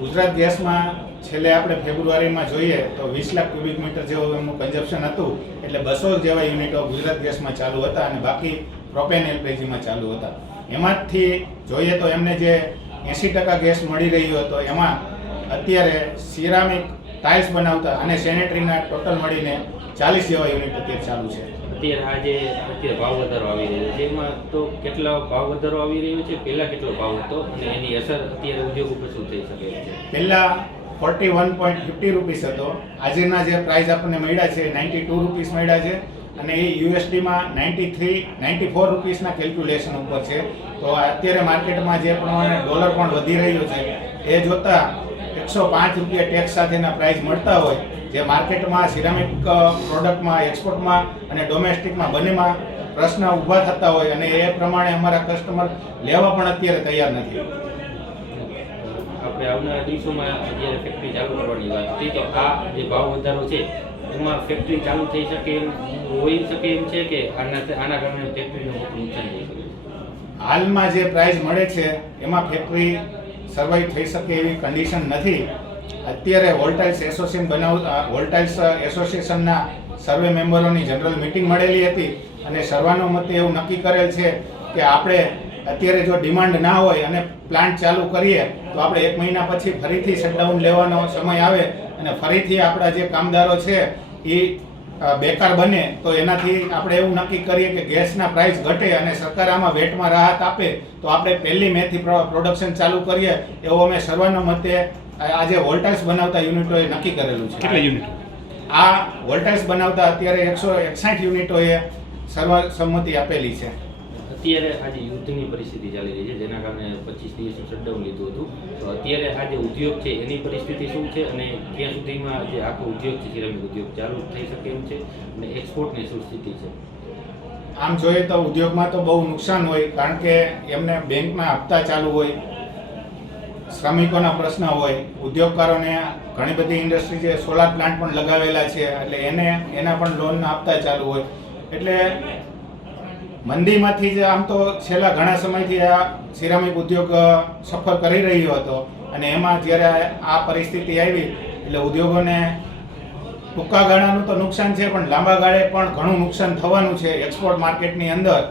ગુજરાત ગેસમાં છેલ્લે આપણે ફેબ્રુઆરીમાં જોઈએ તો 20 લાખ ક્યુબિક મીટર જેવું એમનું કન્ઝપ્શન હતું, એટલે 200 જેવા યુનિટો ગુજરાત ગેસમાં ચાલુ હતા અને બાકી પ્રોપેન એલપીજીમાં ચાલુ હતા. એમાંથી જોઈએ તો એમને જે 80% ગેસ મળી રહ્યો હતો, એમાં અત્યારે સિરામિક ટાઇલ્સ બનાવતા અને સેનેટરીના ટોટલ મળીને 40 જેવા યુનિટ અત્યારે ચાલુ છે. અત્યારે ભાવ વધારો આવી રહ્યો છે, એમાં તો કેટલો ભાવ વધારો આવી રહ્યો છે, પહેલા કેટલો ભાવ હતો અને એની અસર અત્યારે ઉદ્યોગ ઉપર શું થઈ શકે છે? પહેલા 41.50 રૂપીસ હતો, આજના જે પ્રાઇસ આપણને મળ્યા છે 92 રૂપીસ મળ્યા છે અને એ યુએસડીમાં 94 રૂપીસના કેલ્ક્યુલેશન ઉપર છે. તો અત્યારે માર્કેટમાં જે પ્રમાણે ડોલર પણ વધી રહ્યો છે એ જોતા 105 રૂપિયા ટેક્સ સાથેના પ્રાઇસ મળતા હોય, જે માર્કેટમાં સિરામિક પ્રોડક્ટમાં, એક્સપોર્ટમાં અને ડોમેસ્ટિકમાં બંનેમાં પ્રશ્ન ઊભા થતા હોય અને એ પ્રમાણે અમારા કસ્ટમર લેવા પણ અત્યારે તૈયાર નથી. આપણે આવનારા દિવસોમાં જ્યારે ફેક્ટરી ચાલુ કરવાની વાત હતી, તો આ જે ભાવ વધારો છે એમાં ફેક્ટરી ચાલુ થઈ શકે એમ હોઈ શકે એમ છે કે આના કારણે ફેક્ટરીનું મોટું નુકસાન થઈ શકે છે? હાલમાં જે પ્રાઇસ મળે છે એમાં ફેક્ટરી સર્વાઈવ થઈ શકે એવી કન્ડિશન નથી. અત્યારે વોલ્ટાઇલ્સ એસોસિએશનના સર્વે મેમ્બરોની જનરલ મિટિંગ મળેલી હતી અને સર્વાનુમતે એવું નક્કી કરેલ છે કે આપણે અત્યારે જો ડિમાન્ડ ના હોય અને પ્લાન્ટ ચાલુ કરીએ તો આપણે 1 મહિના પછી ફરીથી શટડાઉન લેવાનો સમય આવે અને ફરીથી આપણા જે કામદારો છે એ બેકાર બને, તો એનાથી આપણે એવું નક્કી કરીએ કે ગેસના પ્રાઇસ ઘટે અને સરકાર આમાં વેટમાં રાહત આપે તો આપણે 1 મેથી પ્રોડક્શન ચાલુ કરીએ એવું અમે સર્વાનુમતે આજે વોલ્ટાઇલ્સ બનાવતા યુનિટોએ નક્કી કરેલું છે. કેટલા યુનિટ? આ વોલ્ટાઇલ્સ બનાવતા અત્યારે 161 યુનિટોએ સર્વસંમતિ આપેલી છે. અત્યારે આજે યુદ્ધની પરિસ્થિતિ ચાલી રહી છે, જેના કારણે 25 દિવસનું શટડાઉન લીધું હતું. તો અત્યારે આ જે ઉદ્યોગ છે એની પરિસ્થિતિ શું છે અને ક્યાં સુધીમાં જે આખો ઉદ્યોગ છે, સિરામિક ઉદ્યોગ ચાલુ થઈ શકે એમ છે અને એક્સપોર્ટની શું સ્થિતિ છે? આમ જોઈએ તો ઉદ્યોગમાં તો બહુ નુકસાન હોય, કારણ કે એમને બેંકના હપ્તા ચાલુ હોય, શ્રમિકોના પ્રશ્ન હોય, ઉદ્યોગકારોને ઘણી બધી ઇન્ડસ્ટ્રી છે, સોલાર પ્લાન્ટ પણ લગાવેલા છે એટલે એના પણ લોનના હપ્તા ચાલુ હોય. એટલે મંદીમાંથી જ આમ તો છેલ્લા ઘણા સમયથી આ સિરામિક ઉદ્યોગ સફર કરી રહ્યો હતો અને એમાં જ્યારે આ પરિસ્થિતિ આવી એટલે ઉદ્યોગોને ટૂંકા ગાળાનું તો નુકસાન છે પણ લાંબા ગાળે પણ ઘણું નુકસાન થવાનું છે. એક્સપોર્ટ માર્કેટની અંદર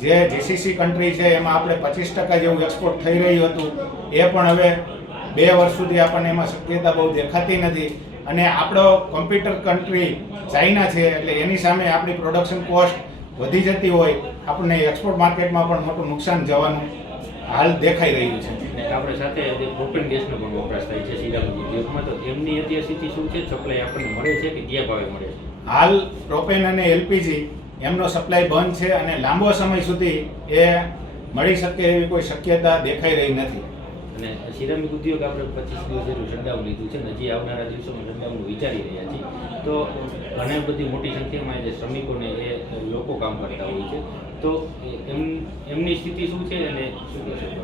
જે જીસીસી કન્ટ્રી છે એમાં આપણે 25% જેવું એક્સપોર્ટ થઈ રહ્યું હતું, એ પણ હવે 2 વર્ષ સુધી આપણને એમાં શક્યતા બહુ દેખાતી નથી અને આપણો કોમ્પ્યુટર કન્ટ્રી ચાઇના છે એટલે એની સામે આપણી પ્રોડક્શન કોસ્ટ વધી જતી હોય, આપણને એક્સપોર્ટ માર્કેટમાં પણ મોટું નુકસાન જવાનું હાલ દેખાઈ રહ્યું છે. આપણે સાથે જે પ્રોપેન ગેસનો પણ વપરાશ થાય છે સિરામિક ઉદ્યોગમાં, તો એમની અત્યારે સ્થિતિ શું છે? સપ્લાય આપણને મળે છે કે કયા ભાવે મળે છે? હાલ પ્રોપેન અને એલપીજી એમનો સપ્લાય બંધ છે અને લાંબો સમય સુધી એ મળી શકે એવી કોઈ શક્યતા દેખાઈ રહી નથી. અને સિરામિક ઉદ્યોગ આપણે 25 દિવસ જેટલું શટડાઉન લીધું છે, હજી આવનારા દિવસોમાં શટડાઉનનું વિચારી રહ્યા છીએ. તો ઘણી બધી મોટી સંખ્યામાં જે શ્રમિકોને એ લોકો કામ કરતા હોય છે, તો એમની સ્થિતિ શું છે અને શું કહેશો?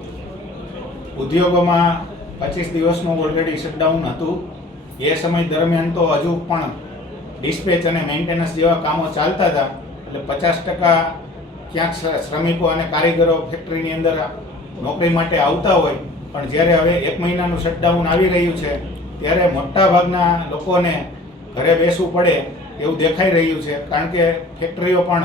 ઉદ્યોગોમાં 25 દિવસનું ઓલરેડી શટડાઉન હતું. એ સમય દરમિયાન તો હજુ પણ ડિસ્પેચ અને મેન્ટેનન્સ જેવા કામો ચાલતા હતા એટલે 50% ક્યાંક શ્રમિકો અને કારીગરો ફેક્ટરીની અંદર નોકરી માટે આવતા હોય, પણ જ્યારે હવે 1 મહિનાનું શટડાઉન આવી રહ્યું છે ત્યારે મોટાભાગના લોકોને ઘરે બેસવું પડે એવું દેખાઈ રહ્યું છે, કારણ કે ફેક્ટરીઓ પણ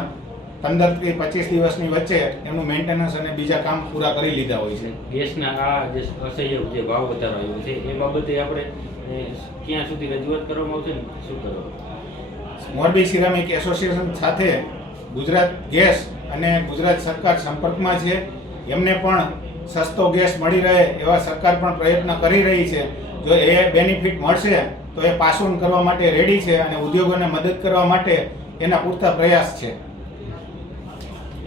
15 થી 25 દિવસની વચ્ચે એનું મેન્ટેનન્સ અને બીજા કામ પૂરા કરી લીધા હોય છે. ગેસના આ જે અસહ્ય જે ભાવ વધારો આવ્યો છે એ બાબતે આપણે ક્યાં સુધી રજૂઆત કરવામાં આવશે ને શું કરવાનું? મોરબી સિરામિક એસોસિએશન સાથે ગુજરાત ગેસ અને ગુજરાત સરકાર સંપર્કમાં છે. એમને પણ સસ્તો ગેસ મળી રહે એવા સરકાર પણ પ્રયત્ન કરી રહી છે. જો એ બેનિફિટ મળશે તો એ પાસ ઓન કરવા માટે રેડી છે અને ઉદ્યોગોને મદદ કરવા માટે એના પૂરતા પ્રયાસ છે.